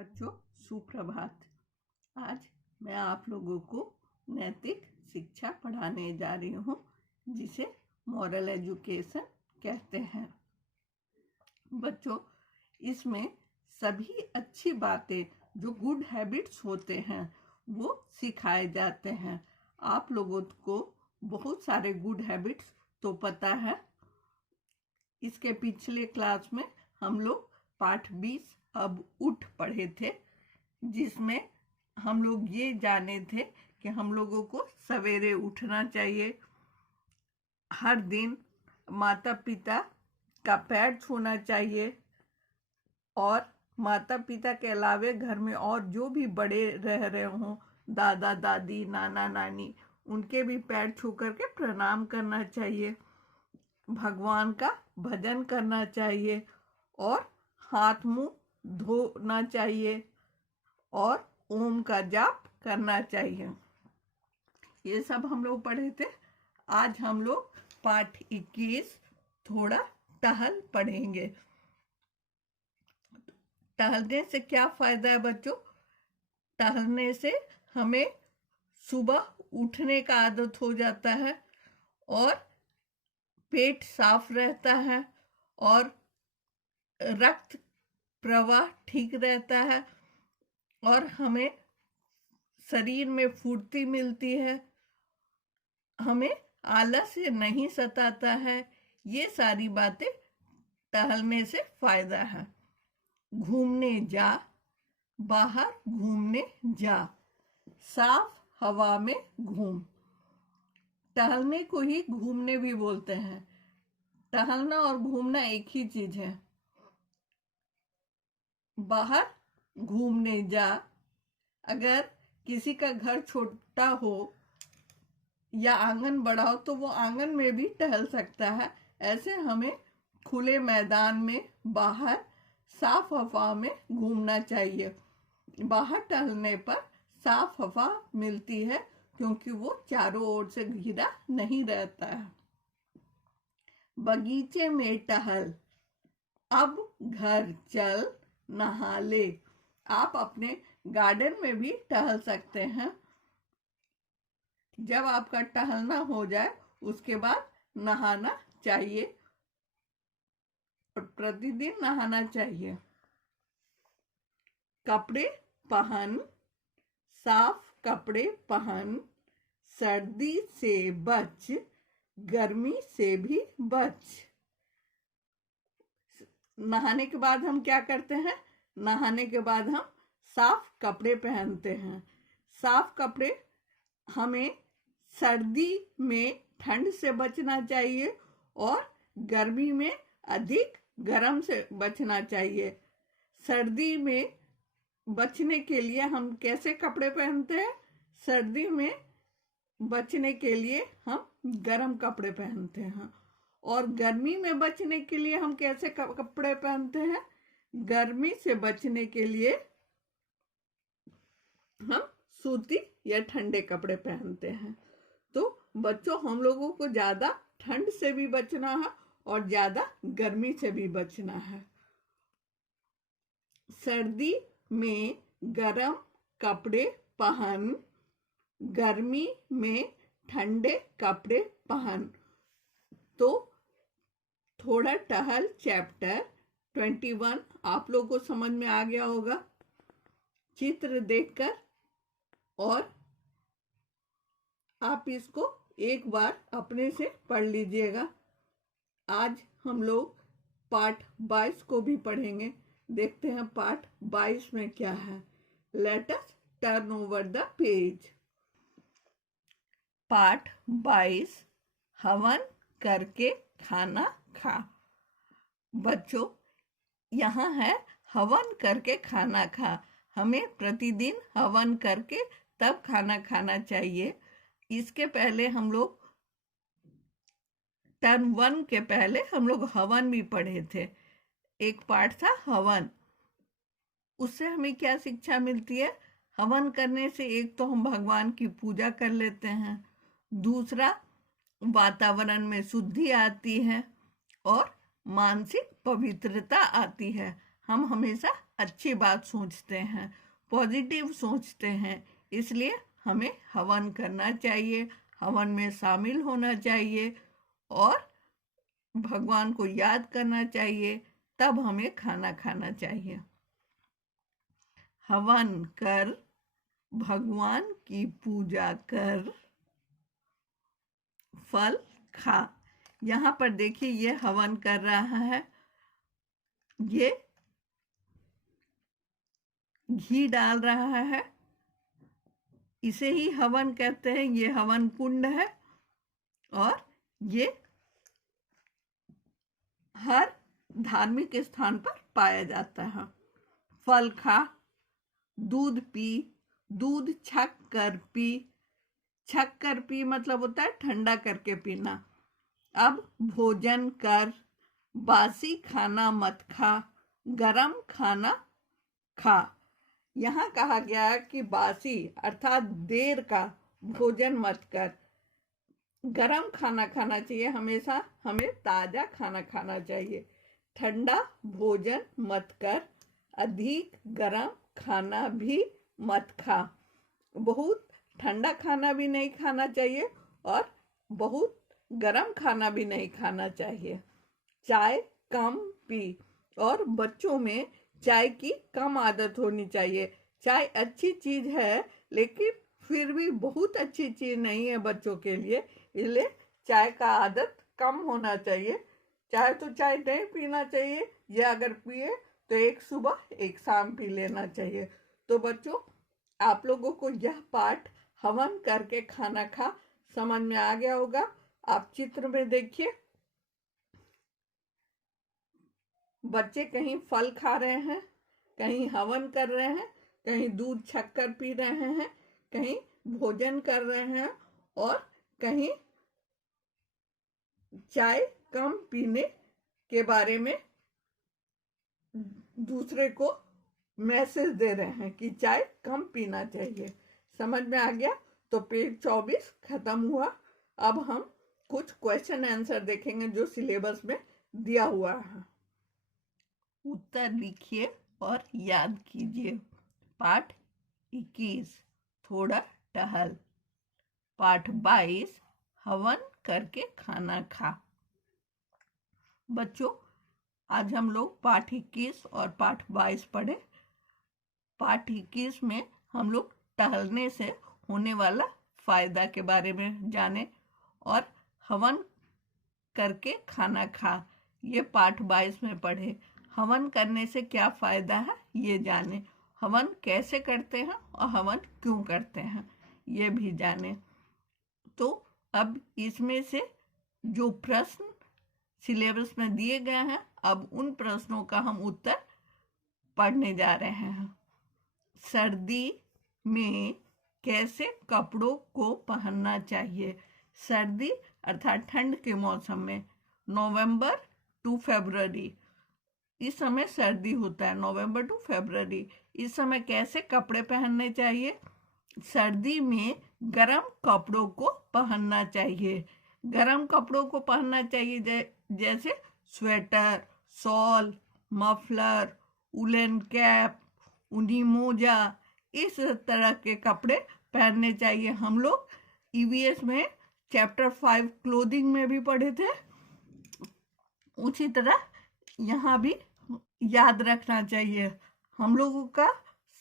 बच्चों, सुप्रभात। आज मैं आप लोगों को नैतिक शिक्षा पढ़ाने जा रही हूँ, जिसे मॉरल एजुकेशन कहते हैं। बच्चों, इसमें सभी अच्छी बातें जो गुड हैबिट्स होते हैं वो सिखाए जाते हैं। आप लोगों को बहुत सारे गुड हैबिट्स तो पता है। इसके पिछले क्लास में हम लोग पाठ 20 अब उठ पढ़े थे, जिसमें हम लोग ये जाने थे कि हम लोगों को सवेरे उठना चाहिए, हर दिन माता पिता का पैर छूना चाहिए, और माता पिता के अलावे घर में और जो भी बड़े रह रहे हों, दादा दादी नाना नानी, उनके भी पैर छू करके प्रणाम करना चाहिए, भगवान का भजन करना चाहिए, और हाथ मुंह धोना चाहिए, और ओम का जाप करना चाहिए। ये सब हम लोग पढ़े थे। आज हम लोग पाठ 21 थोड़ा टहल पढ़ेंगे। टहलने से क्या फायदा है बच्चों? टहलने से हमें सुबह उठने का आदत हो जाता है, और पेट साफ रहता है, और रक्त प्रवाह ठीक रहता है, और हमें शरीर में फुर्ती मिलती है, हमें आलस नहीं सताता है। ये सारी बातें टहलने से फायदा है। घूमने जा, बाहर घूमने जा, साफ हवा में घूम। टहलने को ही घूमने भी बोलते हैं। टहलना और घूमना एक ही चीज है। बाहर घूमने जा, अगर किसी का घर छोटा हो या आंगन बड़ा हो तो वो आंगन में भी टहल सकता है। ऐसे हमें खुले मैदान में बाहर साफ हवा में घूमना चाहिए। बाहर टहलने पर साफ हवा मिलती है, क्योंकि वो चारों ओर से घिरा नहीं रहता है। बगीचे में टहल, अब घर चल, नहा ले। आप अपने गार्डन में भी टहल सकते हैं। जब आपका टहलना हो जाए उसके बाद नहाना चाहिए, और प्रतिदिन नहाना चाहिए। कपड़े पहन, साफ कपड़े पहन, सर्दी से बच, गर्मी से भी बच। नहाने के बाद हम क्या करते हैं? नहाने के बाद हम साफ कपड़े पहनते हैं। साफ कपड़े हमें सर्दी में ठंड से बचना चाहिए, और गर्मी में अधिक गर्म से बचना चाहिए। सर्दी में बचने के लिए हम कैसे कपड़े पहनते हैं? सर्दी में बचने के लिए हम गर्म कपड़े पहनते हैं। और गर्मी में बचने के लिए हम कैसे कपड़े पहनते हैं? गर्मी से बचने के लिए हम सूती या ठंडे कपड़े पहनते हैं। तो बच्चों, हम लोगों को ज्यादा ठंड से भी बचना है और ज्यादा गर्मी से भी बचना है। सर्दी में गर्म कपड़े पहन, गर्मी में ठंडे कपड़े पहन। तो थोड़ा टहल चैप्टर 21 आप लोगों को समझ में आ गया होगा चित्र देखकर, और आप इसको एक बार अपने से पढ़ लीजिएगा। आज हम लोग पाठ 22 को भी पढ़ेंगे। देखते हैं पाठ 22 में क्या है। Let us turn over the page. पाठ 22, हवन करके खाना खा। बच्चों, यहाँ है हवन करके खाना खा। हमें प्रतिदिन हवन करके तब खाना खाना चाहिए। इसके पहले हम लोग टर्म 1 के पहले हम लोग हवन भी पढ़े थे। एक पाठ था हवन। उससे हमें क्या शिक्षा मिलती है? हवन करने से एक तो हम भगवान की पूजा कर लेते हैं, दूसरा वातावरण में शुद्धि आती है, और मानसिक पवित्रता आती है। हम हमेशा अच्छी बात सोचते हैं, पॉजिटिव सोचते हैं, इसलिए हमें हवन करना चाहिए, हवन में शामिल होना चाहिए और भगवान को याद करना चाहिए, तब हमें खाना खाना चाहिए। हवन कर, भगवान की पूजा कर, फल खा। यहाँ पर देखिए ये हवन कर रहा है, ये घी डाल रहा है, इसे ही हवन कहते हैं। ये हवन कुंड है और ये हर धार्मिक स्थान पर पाया जाता है। फल खा, दूध पी, दूध छक कर पी। छक कर पी मतलब होता है ठंडा करके पीना। अब भोजन कर, बासी खाना मत खा, गरम खाना खा। यहाँ कहा गया है कि बासी अर्थात देर का भोजन मत कर, गरम खाना खाना चाहिए। हमेशा हमें ताजा खाना खाना चाहिए। ठंडा भोजन मत कर, अधिक गरम खाना भी मत खा। बहुत ठंडा खाना भी नहीं खाना चाहिए और बहुत गरम खाना भी नहीं खाना चाहिए। चाय कम पी, और बच्चों में चाय की कम आदत होनी चाहिए। चाय अच्छी चीज है लेकिन फिर भी बहुत अच्छी चीज नहीं है बच्चों के लिए, इसलिए चाय का आदत कम होना चाहिए। चाय तो चाय नहीं पीना चाहिए, या अगर पिए तो एक सुबह एक शाम पी लेना चाहिए। तो बच्चों, आप लोगों को यह पाठ हवन करके खाना खा समझ में आ गया होगा। आप चित्र में देखिए, बच्चे कहीं फल खा रहे हैं, कहीं हवन कर रहे हैं, कहीं दूध छक्कर पी रहे हैं, कहीं भोजन कर रहे हैं और कहीं चाय कम पीने के बारे में दूसरे को मैसेज दे रहे हैं कि चाय कम पीना चाहिए। समझ में आ गया? तो पेज 24 खत्म हुआ। अब हम कुछ क्वेश्चन आंसर देखेंगे जो सिलेबस में दिया हुआ है। उत्तर लिखिए और याद कीजिए। पाठ 21 थोड़ा टहल। पाठ 22 हवन करके खाना खा। बच्चों, आज हम लोग पाठ 21 और पाठ 22 पढ़े। पाठ 21 में हम लोग टहलने से होने वाला फायदा के बारे में जाने और हवन करके खाना खा, ये पाठ 22 में पढ़े। हवन करने से क्या फायदा है ये जाने, हवन कैसे करते हैं और हवन क्यों करते हैं ये भी जाने। तो अब इसमें से जो प्रश्न सिलेबस में दिए गए हैं, अब उन प्रश्नों का हम उत्तर पढ़ने जा रहे हैं। सर्दी में कैसे कपड़ों को पहनना चाहिए? सर्दी अर्थात ठंड के मौसम में नवंबर टू फरवरी, इस समय सर्दी होता है, नवंबर टू फरवरी। इस समय कैसे कपड़े पहनने चाहिए? सर्दी में गर्म कपड़ों को पहनना चाहिए। गर्म कपड़ों को पहनना चाहिए जैसे स्वेटर, शॉल, मफलर, उलन कैप, ऊनी मोजा, इस तरह के कपड़े पहनने चाहिए। हम लोग ईवीएस में चैप्टर 5 क्लोथिंग में भी पढ़े थे, उसी तरह यहाँ भी याद रखना चाहिए। हम लोगों का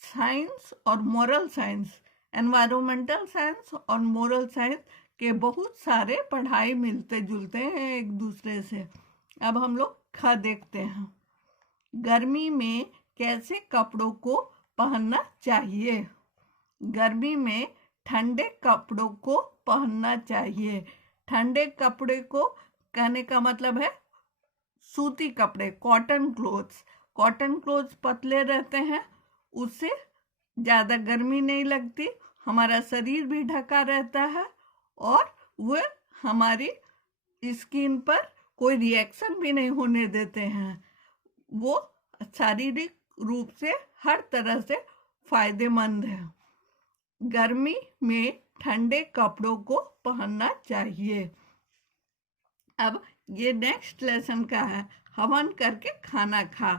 साइंस और मोरल साइंस, एनवायरमेंटल साइंस और मोरल साइंस के बहुत सारे पढ़ाई मिलते जुलते हैं एक दूसरे से। अब हम लोग ख देखते हैं। गर्मी में कैसे कपड़ों को पहनना चाहिए? गर्मी में ठंडे कपड़ों को पहनना चाहिए। ठंडे कपड़े को कहने का मतलब है सूती कपड़े, कॉटन क्लोथ्स। कॉटन क्लोथ्स पतले रहते हैं, उससे ज़्यादा गर्मी नहीं लगती, हमारा शरीर भी ढका रहता है और वह हमारी स्किन पर कोई रिएक्शन भी नहीं होने देते हैं। वो शारीरिक रूप से हर तरह से फायदेमंद है। गर्मी में ठंडे कपड़ों को पहनना चाहिए। अब ये नेक्स्ट लेसन का है, हवन करके खाना खा।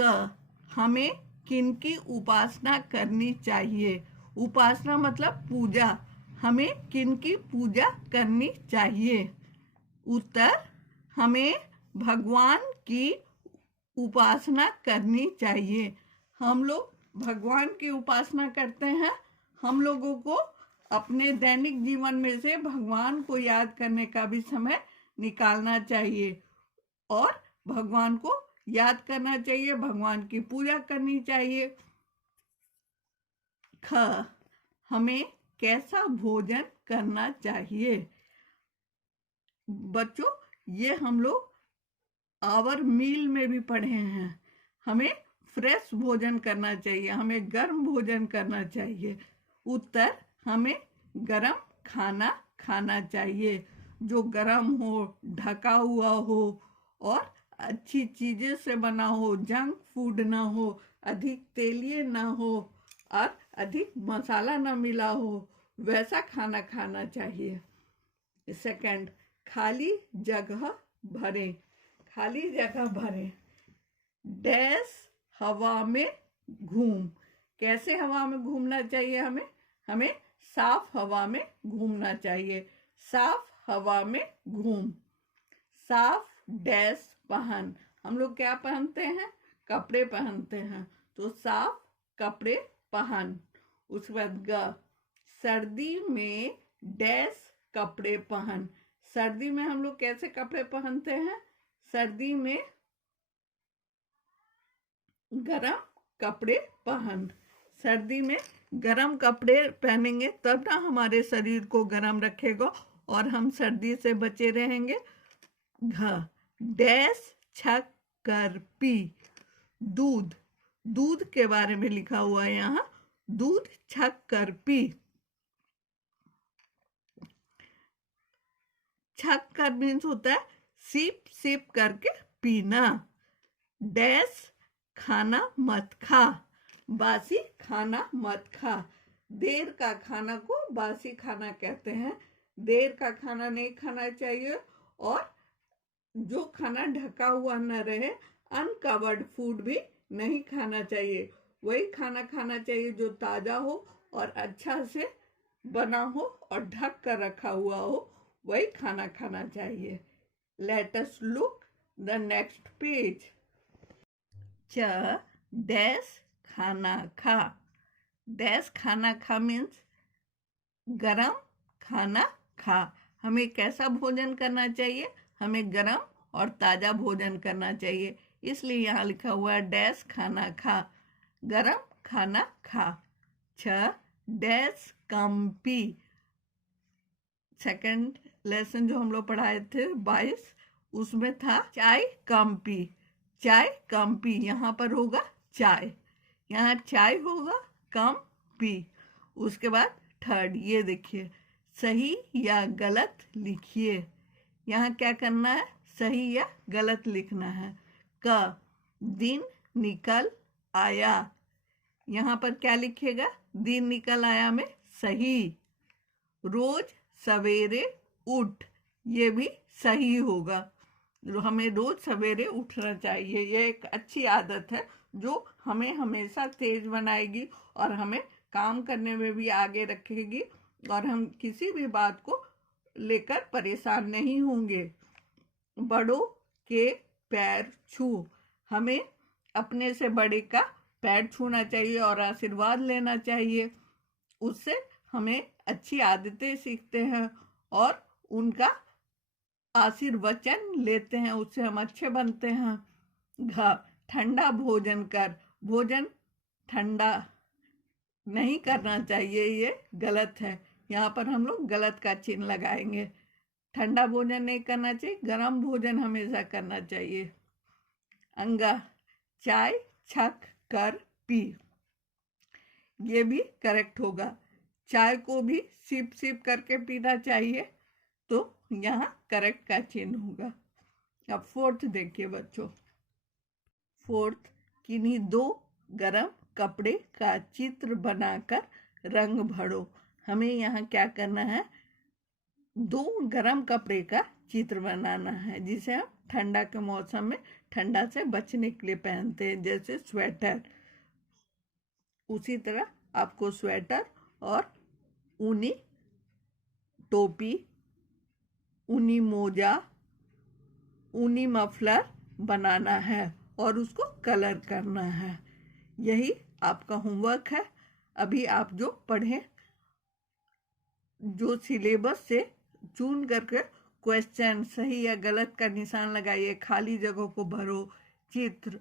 क, हमें किनकी उपासना करनी चाहिए। उपासना मतलब पूजा, हमें किनकी पूजा करनी चाहिए। उत्तर, हमें भगवान की उपासना करनी चाहिए। हम लोग भगवान की उपासना करते हैं। हम लोगों को अपने दैनिक जीवन में से भगवान को याद करने का भी समय निकालना चाहिए और भगवान को याद करना चाहिए, भगवान की पूजा करनी चाहिए। ख, हमें कैसा भोजन करना चाहिए। बच्चों, ये हम लोग आवर मील में भी पढ़े हैं। हमें फ्रेश भोजन करना चाहिए, हमें गर्म भोजन करना चाहिए। उत्तर, हमें गर्म खाना खाना चाहिए, जो गर्म हो, ढका हुआ हो और अच्छी चीजें से बना हो, जंक फूड ना हो, अधिक तेलीय ना हो और अधिक मसाला ना मिला हो, वैसा खाना खाना चाहिए। सेकंड, खाली जगह भरें। खाली जगह भरें। डैश हवा में घूम। कैसे हवा में घूमना चाहिए हमें? हमें साफ हवा में घूमना चाहिए। साफ हवा में घूम। साफ डैश पहन। हम लोग क्या पहनते हैं? कपड़े पहनते हैं, तो साफ कपड़े पहन। उसके बाद ग, सर्दी में डैश कपड़े पहन। सर्दी में हम लोग कैसे कपड़े पहनते हैं? सर्दी में गरम कपड़े पहन। सर्दी में गरम कपड़े पहनेंगे तब ना हमारे शरीर को गरम रखेगा और हम सर्दी से बचे रहेंगे। घ, डैश छक कर पी। दूध। दूध के बारे में लिखा हुआ है यहाँ। दूध छक कर पी। छक कर मीन्स होता है सिप सिप करके पीना। डैश खाना मत खा। बासी खाना मत खा। देर का खाना को बासी खाना कहते हैं। देर का खाना नहीं खाना चाहिए और जो खाना ढका हुआ न रहे, अनकवर्ड फूड भी नहीं खाना चाहिए। वही खाना खाना चाहिए जो ताजा हो और अच्छा से बना हो और ढक कर रखा हुआ हो, वही खाना खाना चाहिए। Let us look the next page. च, डैश खाना खा। डैश खाना खा मीन्स गरम खाना खा। हमें कैसा भोजन करना चाहिए? हमें गरम और ताजा भोजन करना चाहिए, इसलिए यहाँ लिखा हुआ है डैश खाना खा, गरम खाना खा। छ, डैश कम पी। सेकंड लेसन जो हम लोग पढ़ाए थे 22, उसमें था चाय कम पी। चाय कम पी, यहाँ पर होगा चाय, यहाँ चाय होगा कम पी। उसके बाद थर्ड, ये देखिए, सही या गलत लिखिए। यहाँ क्या करना है? सही या गलत लिखना है। क, दिन निकल आया। यहाँ पर क्या लिखेगा? दिन निकल आया में सही। रोज सवेरे उठ, ये भी सही होगा। हमें रोज सवेरे उठना चाहिए। ये एक अच्छी आदत है जो हमें हमेशा तेज बनाएगी और हमें काम करने में भी आगे रखेगी और हम किसी भी बात को लेकर परेशान नहीं होंगे। बड़ों के पैर छू। हमें अपने से बड़े का पैर छूना चाहिए और आशीर्वाद लेना चाहिए। उससे हमें अच्छी आदतें सीखते हैं और उनका आशीर्वचन लेते हैं, उससे हम अच्छे बनते हैं। घ, ठंडा भोजन कर। भोजन ठंडा नहीं करना चाहिए, ये गलत है। यहाँ पर हम लोग गलत का चिन्ह लगाएंगे। ठंडा भोजन नहीं करना चाहिए, गर्म भोजन हमेशा करना चाहिए। अंगा, चाय छक कर पी, ये भी करेक्ट होगा। चाय को भी सिप सिप करके पीना चाहिए, तो यहाँ करेक्ट का चिन्ह होगा। अब फोर्थ देखिए बच्चों। फोर्थ, किन्हीं दो गरम कपड़े का चित्र बनाकर रंग भरो। हमें यहाँ क्या करना है? दो गरम कपड़े का चित्र बनाना है जिसे हम ठंडा के मौसम में ठंडा से बचने के लिए पहनते हैं, जैसे स्वेटर। उसी तरह आपको स्वेटर और ऊनी टोपी, ऊनी मोजा, ऊनी मफलर बनाना है और उसको कलर करना है। यही आपका होमवर्क है। अभी आप जो पढ़ें, जो सिलेबस से चुन करके क्वेश्चन सही या गलत का निशान लगाइए, खाली जगहों को भरो, चित्र,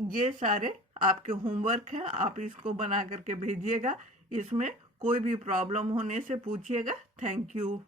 ये सारे आपके होमवर्क हैं। आप इसको बना करके भेजिएगा। इसमें कोई भी प्रॉब्लम होने से पूछिएगा। Thank you.